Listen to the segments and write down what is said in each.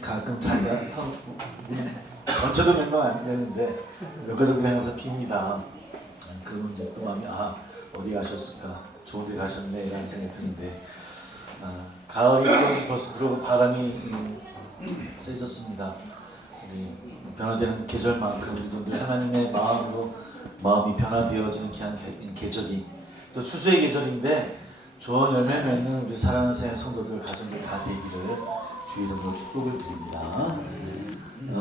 가끔 자기가 전체도 몇 명 안 되는데 몇 가지 그냥서 핍니다. 그러면 이제 또 마음이 어디 가셨을까? 좋은 데 가셨네 라는 생각이 드는데 가을이 또 벌써 들어오고 바람이 세졌습니다. 우리 변화되는 계절만큼 우리들 하나님의 마음으로 마음이 변화되어지는 계절이 또 추수의 계절인데 좋은 열매 맺는 우리 사랑하는 성도들 가정들 다 되기를 주의 이름으로 축복을 드립니다.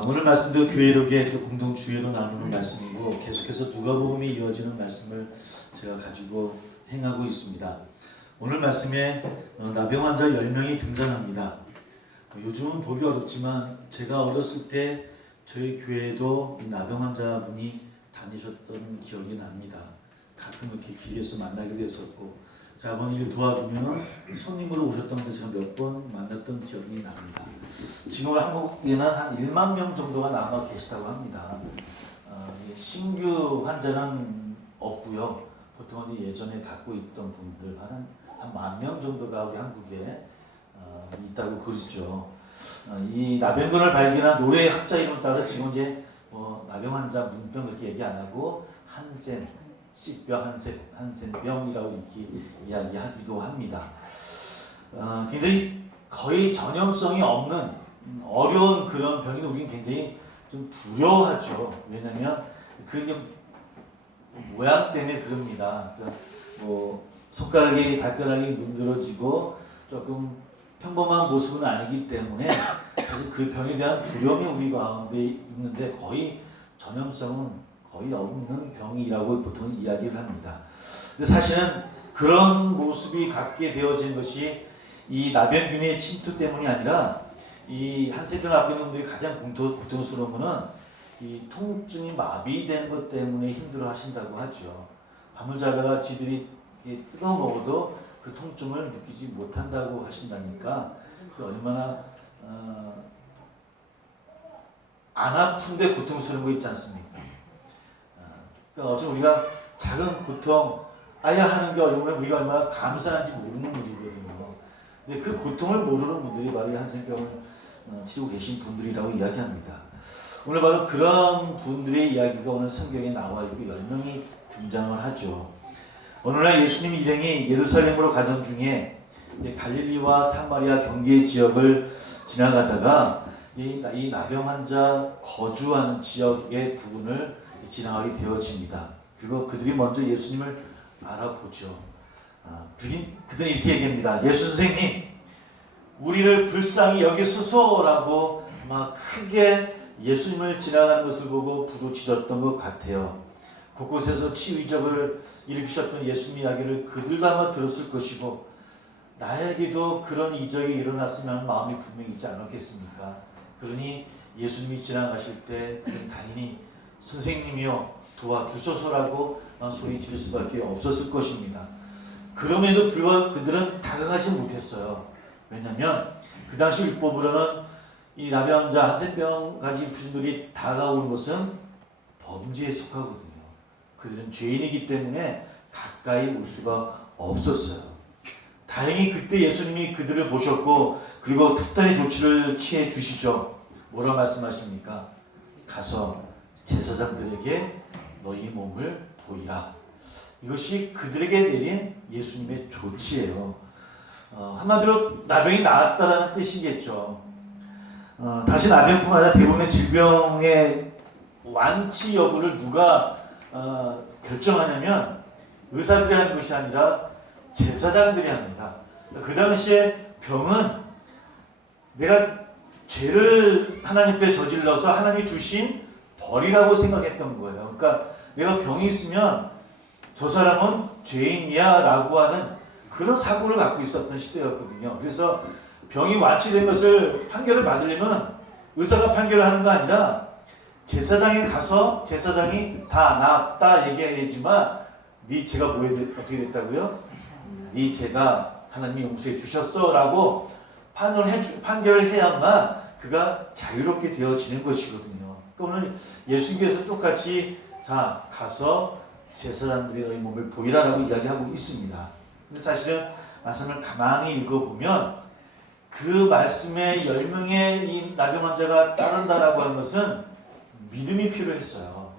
오늘 말씀도 교회록의 또 공동 주의로 나누는 말씀이고 계속해서 누가복음에 이어지는 말씀을 제가 가지고 행하고 있습니다. 오늘 말씀에 나병 환자 10명이 등장합니다. 요즘은 보기 어렵지만 제가 어렸을 때 저희 교회에도 이 나병 환자분이 다니셨던 기억이 납니다. 가끔 이렇게 길에서 만나기도 했었고 아버님 일 도와주면 손님으로 오셨던 데 제가 몇 번 만났던 기억이 납니다. 지금 한국에는 한 1만 명 정도가 남아 계시다고 합니다. 신규 환자는 없고요. 보통은 예전에 갖고 있던 분들 한 10,000명 정도가 우리 한국에 있다고 그러시죠. 이 나병근을 발견한 노래 학자 이름 따서 지금 이제 나병 환자 문병 그렇게 얘기 안 하고 한센 C병, 한센병이라고 이렇게 이야기하기도 합니다. 굉장히 거의 전염성이 없는 어려운 그런 병이 우리는 굉장히 좀 두려워하죠. 왜냐하면 그게 모양 때문에 그럽니다. 그러니까 손가락이 발가락이 문드러지고 조금 평범한 모습은 아니기 때문에 사실 그 병에 대한 두려움이 우리 가운데 있는데 거의 전염성은 거의 없는 병이라고 보통 이야기를 합니다. 근데 사실은 그런 모습이 갖게 되어진 것이 이 나병균의 침투 때문이 아니라 이 한센병 갖고 있는 분들이 가장 고통스러운 것은 이 통증이 마비된 것 때문에 힘들어 하신다고 하죠. 밤을 자다가 지들이 뜯어 먹어도 그 통증을 느끼지 못한다고 하신다니까 얼마나 안 아픈데 고통스러운 거 있지 않습니까? 그러니까 어쩌면 우리가 작은 고통 아야 하는 게 어려우면 우리가 얼마나 감사한지 모르는 일이거든요. 근데 그 고통을 모르는 분들이 바로 한센병을 치르고 계신 분들이라고 이야기합니다. 오늘 바로 그런 분들의 이야기가 오늘 성경에 나와 있고 10명이 등장을 하죠. 오늘날 예수님 일행이 예루살렘으로 가던 중에 갈릴리와 사마리아 경계 지역을 지나가다가 이 나병 환자 거주하는 지역의 부분을 지나가게 되어집니다. 그리고 그들이 먼저 예수님을 알아보죠. 그들이 이렇게 얘기합니다. 예수 선생님, 우리를 불쌍히 여기소서라고 막 크게 예수님을 지나가는 것을 보고 부르짖었던 것 같아요. 곳곳에서 치유 이적을 일으키셨던 예수님 이야기를 그들도 아마 들었을 것이고 나에게도 그런 이적이 일어났으면 하는 마음이 분명히 있지 않았겠습니까? 그러니 예수님이 지나가실 때 그는 당연히 선생님이여 도와주소서라고 소리 지를 수밖에 없었을 것입니다. 그럼에도 불구하고 그들은 다가가지 못했어요. 왜냐하면 그 당시 율법으로는 이 나병 환자 한센병 가진 분들이 다가오는 것은 범죄에 속하거든요. 그들은 죄인이기 때문에 가까이 올 수가 없었어요. 다행히 그때 예수님이 그들을 보셨고 그리고 특단의 조치를 취해 주시죠. 뭐라 말씀하십니까? 가서 제사장들에게 너희 몸을 보이라. 이것이 그들에게 내린 예수님의 조치예요. 한마디로 나병이 나았다라는 뜻이겠죠. 다시 나병뿐만 아니라 대부분의 질병의 완치 여부를 누가 결정하냐면 의사들이 하는 것이 아니라 제사장들이 합니다. 그 당시에 병은 내가 죄를 하나님 앞에 저질러서 하나님이 주신 벌이라고 생각했던 거예요. 그러니까 내가 병이 있으면 저 사람은 죄인이야 라고 하는 그런 사고를 갖고 있었던 시대였거든요. 그래서 병이 완치된 것을 판결을 받으려면 의사가 판결을 하는 거 아니라 제사장에 가서 제사장이 다 나았다 얘기해야지만 네 죄가 어떻게 됐다고요? 네 죄가 하나님이 용서해 주셨어 라고 판결을 해야만 그가 자유롭게 되어지는 것이거든요. 그러니까 오늘 예수님께서 똑같이 자 가서 제사장들이 너희 몸을 보이라라고 이야기하고 있습니다. 근데 사실은 말씀을 가만히 읽어보면 그 말씀에 10명의 이 나병 환자가 따른다라고 하는 것은 믿음이 필요했어요.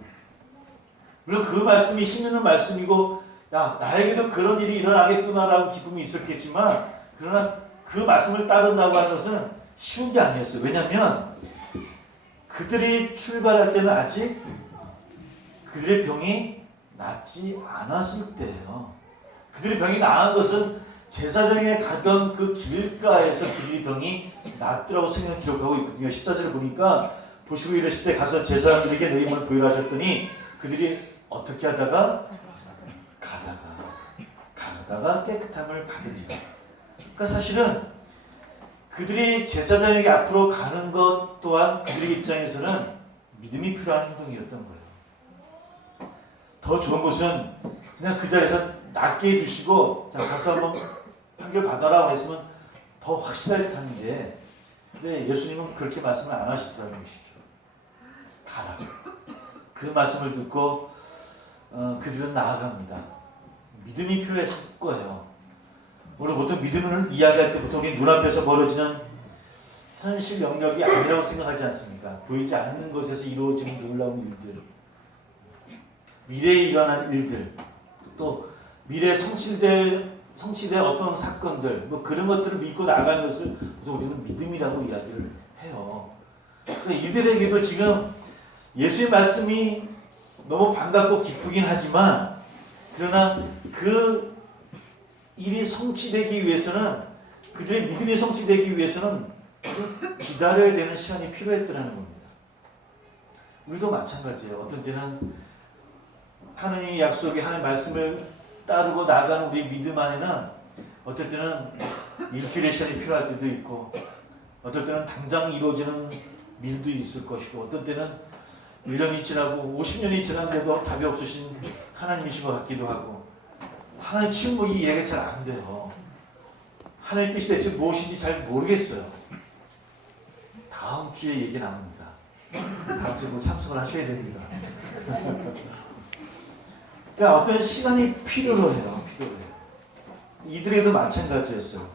물론 그 말씀이 힘있는 말씀이고 야 나에게도 그런 일이 일어나겠구나라고 기쁨이 있었겠지만 그러나 그 말씀을 따른다고 하는 것은 쉬운 게 아니었어요. 왜냐하면 그들이 출발할 때는 아직 그들의 병이 낫지 않았을 때예요. 그들의 병이 나은 것은 제사장에 가던 그 길가에서 그들의 병이 낫더라고 성경을 기록하고 있거든요. 14절을 보니까 보시고 이르실 때 가서 제사장들에게 너희 몸을 보이라 하셨더니 그들이 어떻게 하다가 가다가 깨끗함을 받으리라. 그러니까 사실은 그들이 제사장에게 앞으로 가는 것 또한 그들의 입장에서는 믿음이 필요한 행동이었던 거예요. 더 좋은 것은 그냥 그 자리에서 낫게 해주시고 자 가서 한번 판결 받아라고 했으면 더 확실하게 하는데 근데 예수님은 그렇게 말씀을 안 하시더라는 것이죠. 가라. 그 말씀을 듣고 그들은 나아갑니다. 믿음이 필요했을 거예요. 오늘 보통 믿음을 이야기할 때 보통 우리 눈앞에서 벌어지는 현실 영역이 아니라고 생각하지 않습니까? 보이지 않는 것에서 이루어지는 놀라운 일들, 미래에 일어난 일들, 또 미래에 성취될 어떤 사건들, 뭐 그런 것들을 믿고 나가는 것을 우리는 믿음이라고 이야기를 해요. 그러니까 이들에게도 지금 예수의 말씀이 너무 반갑고 기쁘긴 하지만 그러나 그 일이 성취되기 위해서는 그들의 믿음이 성취되기 위해서는 좀 기다려야 되는 시간이 필요했더라는 겁니다. 우리도 마찬가지예요. 어떤 때는 하나님의 약속에 하나님의 말씀을 따르고 나가는 우리 믿음 안에는 어떨 때는 일주일의 시간이 필요할 때도 있고 어떨 때는 당장 이루어지는 일도 있을 것이고 어떤 때는 1년이 지나고 50년이 지났는데도 답이 없으신 하나님이신 것 같기도 하고 하나님 지금 뭐 이 이해가 잘 안 돼요. 하나님의 뜻이 대체 무엇인지 잘 모르겠어요. 다음 주에 얘기 나옵니다. 다음 주에 뭐 참석을 하셔야 됩니다. 그러니까 어떤 시간이 필요해요. 이들에게도 마찬가지였어요.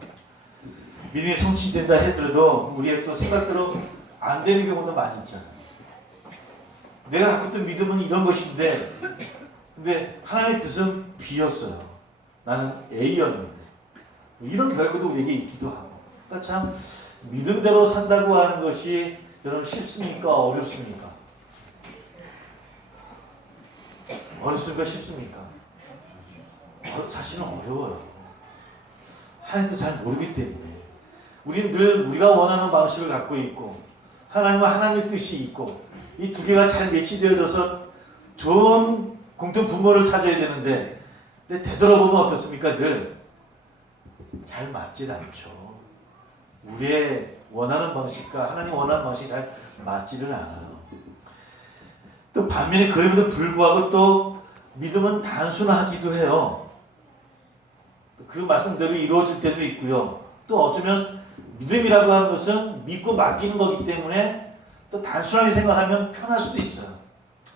믿음이 성취된다 해도 우리의 또 생각대로 안 되는 경우도 많이 있잖아요. 내가 갖고 있던 믿음은 이런 것인데 근데 하나님의 뜻은 B였어요. 나는 A였는데 이런 결과도 우리에게 있기도 하고 그러니까 참 믿음대로 산다고 하는 것이 여러분 쉽습니까? 어렵습니까? 어렵습니까? 쉽습니까? 사실은 어려워요. 하나님도 잘 모르기 때문에 우리는 늘 우리가 원하는 방식을 갖고 있고 하나님과 하나님의 뜻이 있고 이 두 개가 잘 매치되어져서 좋은 공통 분모를 찾아야 되는데 근데 되돌아보면 어떻습니까? 늘 잘 맞질 않죠. 우리의 원하는 방식과 하나님 원하는 방식이 잘 맞지를 않아요. 또 반면에 그럼에도 불구하고 또 믿음은 단순하기도 해요. 그 말씀대로 이루어질 때도 있고요. 또 어쩌면 믿음이라고 하는 것은 믿고 맡기는 거기 때문에 또 단순하게 생각하면 편할 수도 있어요.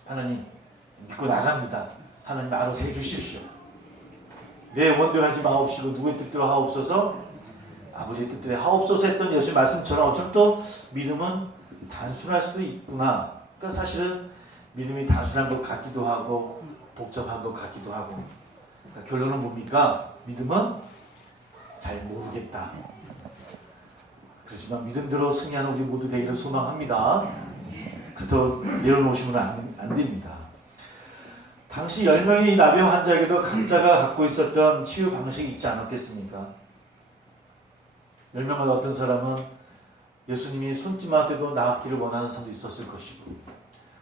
하나님 믿고 나갑니다. 하나님 알아서 해주십시오. 내 원대로 하지 마옵시고 누구의 뜻대로 하옵소서 아버지의 뜻대로 하옵소서 했던 예수의 말씀처럼 어쩌면 또 믿음은 단순할 수도 있구나. 그러니까 사실은 믿음이 단순한 것 같기도 하고 복잡한 것 같기도 하고 그러니까 결론은 뭡니까? 믿음은 잘 모르겠다. 그렇지만 믿음대로 승리하는 우리 모두 되기를 소망합니다. 그렇다고 내려놓으시면 안 됩니다. 당시 10명의 나병 환자에게도 각자가 갖고 있었던 치유 방식이 있지 않았겠습니까? 10명마다 어떤 사람은 예수님이 손짓만 해도 나았기를 원하는 사람도 있었을 것이고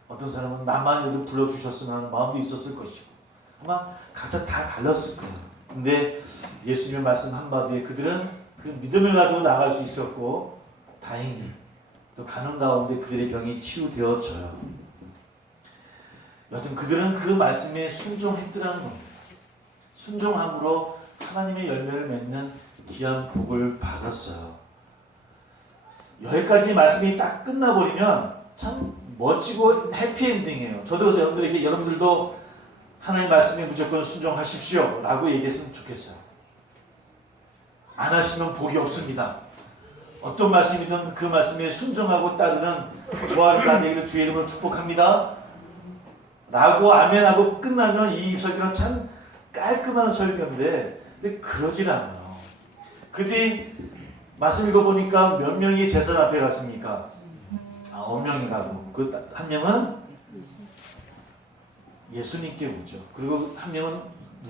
어떤 사람은 나만이라도 불러주셨으면 하는 마음도 있었을 것이고 아마 각자 다 달랐을 거예요. 근데 예수님의 말씀 한마디에 그들은 그 믿음을 가지고 나갈 수 있었고 다행히 또 가는 가운데 그들의 병이 치유되어져요. 여튼 그들은 그 말씀에 순종했더라는 겁니다. 순종함으로 하나님의 열매를 맺는 귀한 복을 받았어요. 여기까지 말씀이 딱 끝나버리면 참 멋지고 해피엔딩이에요. 저도 그래서 여러분들도 하나님 말씀에 무조건 순종하십시오 라고 얘기했으면 좋겠어요. 안 하시면 복이 없습니다. 어떤 말씀이든 그 말씀에 순종하고 따르는 저와 다 되기를 주의 이름으로 축복합니다. 라고 아멘하고 끝나면 이 설교는 참 깔끔한 설교인데 근데 그러질 않아요. 그들이 말씀 읽어보니까 몇 명이 제사 앞에 갔습니까? 9명이 가고 그 한 명은 예수님께 오죠. 그리고 한 명은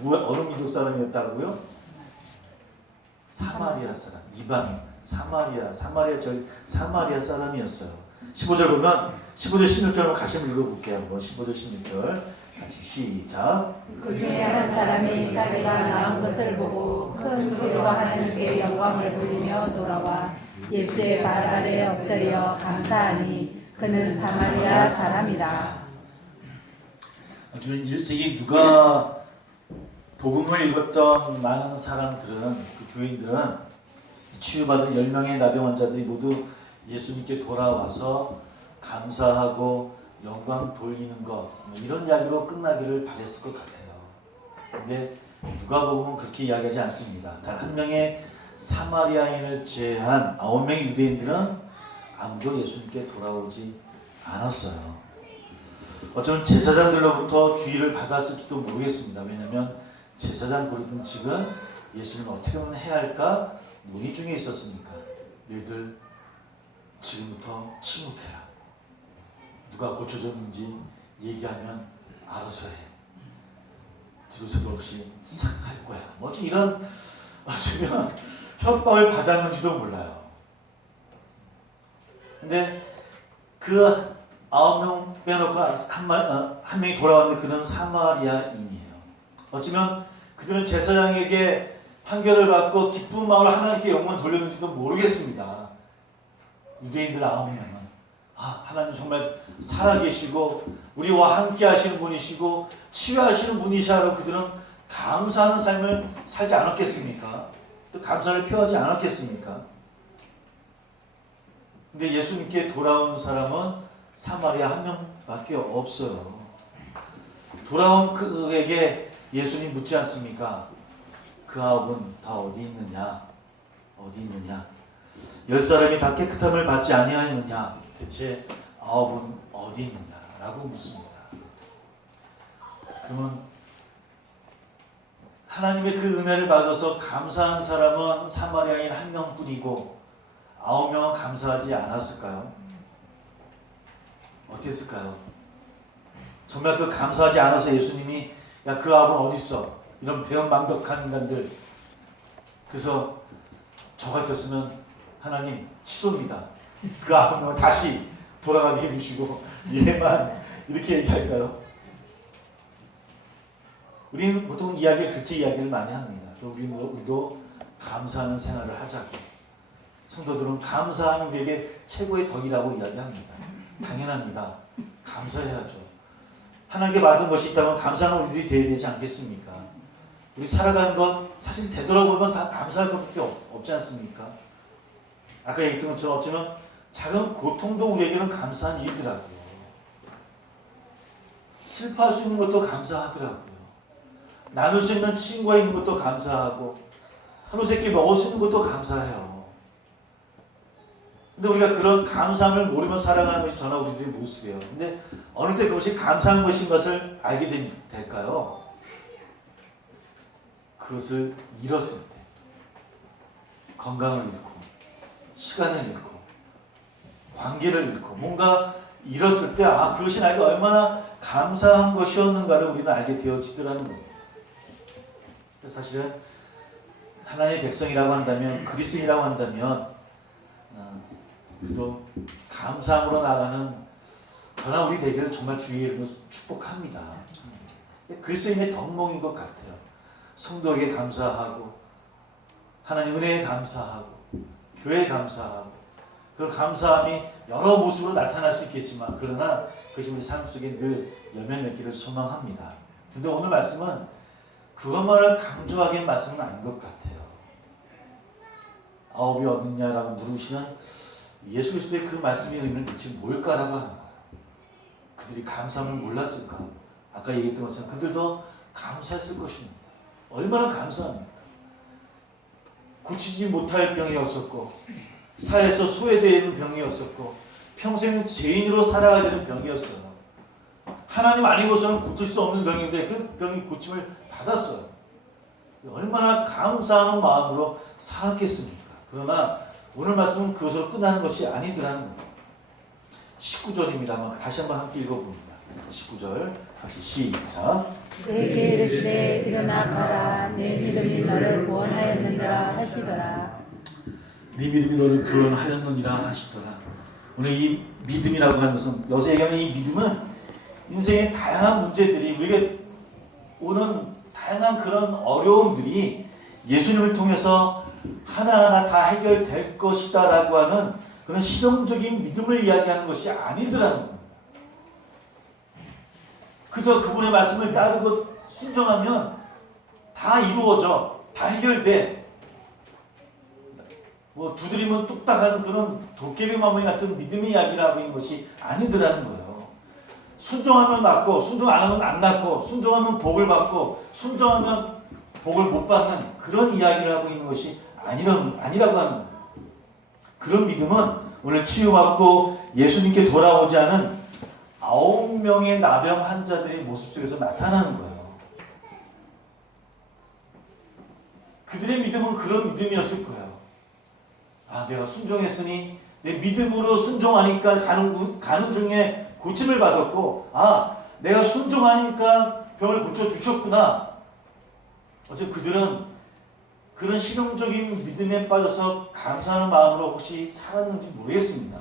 어느 민족 사람이었다고요? 사마리아 사람, 이방인, 사마리아 사람이었어요. 15절 보면 15절 16절로 같이 읽어볼게요. 한번 15절 16절 같이 시작. 그 중에 한 사람이 자기가 나은 것을 보고 큰 소리로 하나님께 영광을 돌리며 돌아와 예수의 발 아래 엎드려 감사하니 그는 사마리아 사람이라. 1세기 누가 복음을 읽었던 많은 사람들은 그 교인들은 치유받은 10명의 나병 환자들이 모두 예수님께 돌아와서 감사하고 영광 돌리는 것 이런 이야기로 끝나기를 바랬을 것 같아요. 근데 누가복음은 그렇게 이야기하지 않습니다. 단 한 명의 사마리아인을 제외한 9명의 유대인들은 아무도 예수님께 돌아오지 않았어요. 어쩌면 제사장들로부터 주의를 받았을지도 모르겠습니다. 왜냐하면 제사장 그룹은 지금 예수님을 어떻게 하면 해야 할까 논의 중에 있었으니까 너희들 지금부터 침묵해라. 누가 고쳐졌는지 얘기하면 알아서 해. 뒤로서도 없이 싹 할 거야. 뭐 좀 이런 어쩌면 협박을 받았는지도 몰라요. 근데 그 9명 빼놓고 한 명이 돌아왔는데 그는 사마리아인이에요. 어쩌면 그들은 제사장에게 판결을 받고 기쁜 마음으로 하나님께 영광을 돌렸는지도 모르겠습니다. 유대인들 9명은 하나님 정말 살아계시고 우리와 함께 하시는 분이시고 치유하시는 분이시라고 그들은 감사하는 삶을 살지 않았겠습니까? 또 감사를 표하지 않았겠습니까? 근데 예수님께 돌아온 사람은 사마리아 한 명밖에 없어요. 돌아온 그에게 예수님 묻지 않습니까? 그 9은 다 어디 있느냐? 어디 있느냐? 10사람이 다 깨끗함을 받지 아니하였느냐? 대체 9은 어디 있느냐? 라고 묻습니다. 그러면 하나님의 그 은혜를 받아서 감사한 사람은 사마리아인 한 명뿐이고 9명은 감사하지 않았을까요? 어땠을까요? 정말 그 감사하지 않아서 예수님이 야 그 9은 어디 있어? 이런 배은망덕한 인간들. 그래서 저 같았으면 하나님 취소입니다. 그 9명을 다시 돌아가게 해주시고 얘만 이렇게 얘기할까요? 우리는 보통 그렇게 이야기를 많이 합니다. 우리도 감사하는 생활을 하자고. 성도들은 감사하는 우리에게 최고의 덕이라고 이야기합니다. 당연합니다. 감사해야죠. 하나님께 받은 것이 있다면 감사하는 우리들이 되어야 되지 않겠습니까? 우리 살아가는 것 사실 되돌아보면 다 감사할 것밖에 없지 않습니까? 아까 얘기했던 것처럼 어쩌면 작은 고통도 우리에게는 감사한 일이더라고요. 슬퍼할 수 있는 것도 감사하더라고요. 나눌 수 있는 친구가 있는 것도 감사하고 한우 새끼 먹을 수 있는 것도 감사해요. 근데 우리가 그런 감사함을 모르면 살아가는 것이 저나 우리들의 모습이에요. 근데 어느 때 그것이 감사한 것인 것을 알게 될까요? 그것을 잃었을 때, 건강을 잃고, 시간을 잃고, 관계를 잃고, 뭔가 잃었을 때, 그것이 나에게 얼마나 감사한 것이었는가를 우리는 알게 되어지더라는 거예요. 사실은 하나님의 백성이라고 한다면, 그리스도인이라고 한다면, 또 감사함으로 나가는 저나 우리 되기를 정말 주의 이름으로 축복합니다. 그리스도인의 덕목인 것 같아요. 성도에게 감사하고 하나님 은혜에 감사하고 교회에 감사하고 그런 감사함이 여러 모습으로 나타날 수 있겠지만 그러나 그것이 우리 삶 속에 늘 열매맺기를 소망합니다. 그런데 오늘 말씀은 그것만을 강조하게 한 말씀은 아닌 것 같아요. 9이 어딨냐라고 물으시는 예수 그리스도의 그 말씀의 의미는 대체 뭘까라고 하는 거예요. 그들이 감사함을 몰랐을까? 아까 얘기했던 것처럼 그들도 감사했을 것입니다. 얼마나 감사합니까? 고치지 못할 병이었었고 사회에서 소외되는 병이었었고 평생 죄인으로 살아가야 되는 병이었어요. 하나님 아니고서는 고칠 수 없는 병인데 그 병이 고침을 받았어요. 얼마나 감사하는 마음으로 살았겠습니까? 그러나 오늘 말씀은 그것으로 끝나는 것이 아니더라는 겁니다. 19절입니다. 다시 한번 함께 읽어봅니다. 19절 같이 시작. 그에게 이르시되 일어나 가라 내 믿음이 너를 구원하였느니라 하시더라. 네 믿음이 너를 구원하였느니라 하시더라. 오늘 이 믿음이라고 하는 것은 여기서 얘기하는 이 믿음은 인생의 다양한 문제들이 우리에게 오는 다양한 그런 어려움들이 예수님을 통해서 하나하나 다 해결될 것이다 라고 하는 그런 실용적인 믿음을 이야기하는 것이 아니더라는 겁니다. 그저 그분의 말씀을 따르고 순종하면 다 이루어져, 다 해결돼. 뭐 두드리면 뚝딱한 그런 도깨비 마무리 같은 믿음의 이야기를 하고 있는 것이 아니더라는 거예요. 순종하면 낫고 순종 안 하면 안 낫고 순종하면 복을 받고 순종하면 복을 못 받는 그런 이야기를 하고 있는 것이 아니라고 하는 거예요. 그런 믿음은 오늘 치유받고 예수님께 돌아오지 않은 9명의 나병 환자들의 모습 속에서 나타나는 거예요. 그들의 믿음은 그런 믿음이었을 거예요. 아, 내가 순종했으니 내 믿음으로 순종하니까 가는 중에 고침을 받았고, 아, 내가 순종하니까 병을 고쳐주셨구나. 어쨌든 그들은 그런 실용적인 믿음에 빠져서 감사하는 마음으로 혹시 살았는지 모르겠습니다.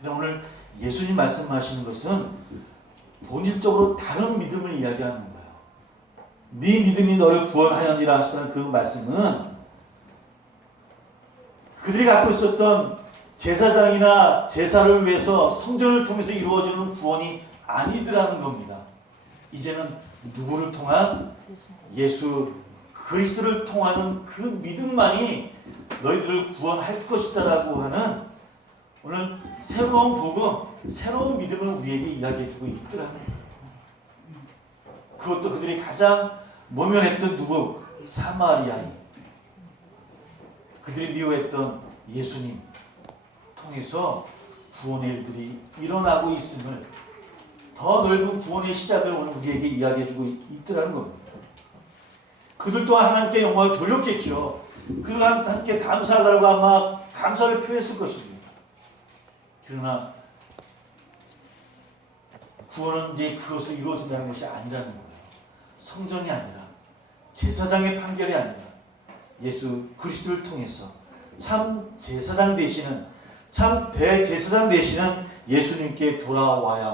그런데 오늘 예수님 말씀하시는 것은 본질적으로 다른 믿음을 이야기하는 거예요. 네 믿음이 너를 구원하였느니라 하시는 그 말씀은 그들이 갖고 있었던 제사장이나 제사를 위해서 성전을 통해서 이루어지는 구원이 아니더라는 겁니다. 이제는 누구를 통한 예수 그리스도를 통하는 그 믿음만이 너희들을 구원할 것이다 라고 하는 오늘 새로운 복음, 새로운 믿음을 우리에게 이야기해주고 있더라는 거예요. 그것도 그들이 가장 모면했던 누구? 사마리아인. 그들이 미워했던 예수님 통해서 구원의 일들이 일어나고 있음을 더 넓은 구원의 시작을 오늘 우리에게 이야기해주고 있더라는 겁니다. 그들 또한 하나님께 영광을 돌렸겠죠. 그들과 함께 감사하다고 아마 감사를 표했을 것입니다. 그러나 구원은 이제 그것을 이루어진다는 것이 아니라는 거예요. 성전이 아니라 제사장의 판결이 아니라 예수 그리스도를 통해서 참 제사장 되시는 참 대제사장 되시는 예수님께 돌아와야